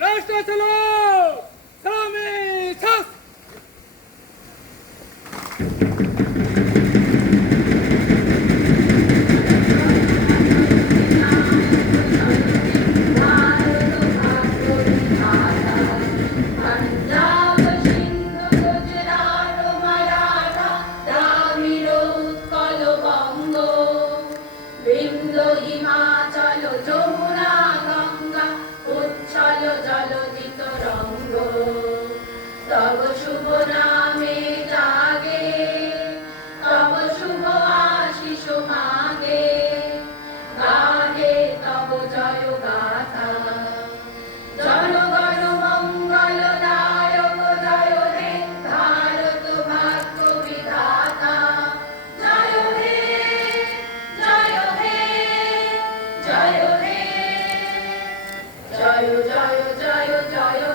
রাষ্ট্র চলো সালামে সাস হিমাচল যমুনা গঙ্গা উচ্ছল জলধিত রঙ্গ তব শুভ নামে জাগে তব শুভ আশিস মাগে গাহে তব জয় গাথা জনগণ মঙ্গল দায়ক জয় হে ভারত ভাগ্য বিধাতা জয় হে জয় হে জয় হে জয় জয় জয় জয়